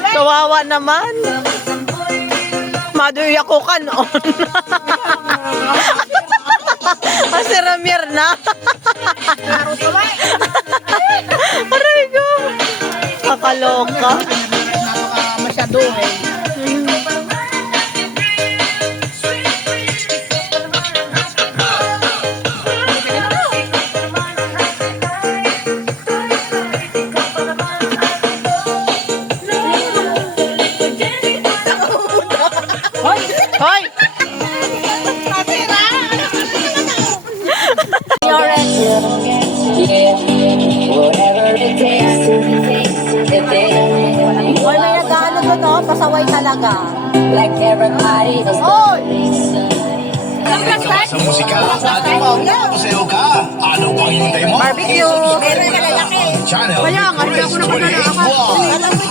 Kawawa naman. Madoy ako kanon. Kasi Ramir na. Aray ko. Kakaloka. Masyado eh. Hoy! Hoy, may nag-ano to, no? Pasaway talaga. Like everybody does. Hoy! Sa musika, ating masayaw ka. Ano bang hinintay mo? Barbecue! Meron na lalaki. Channel. Kaya nga, hindi ako nakadala. Alam mo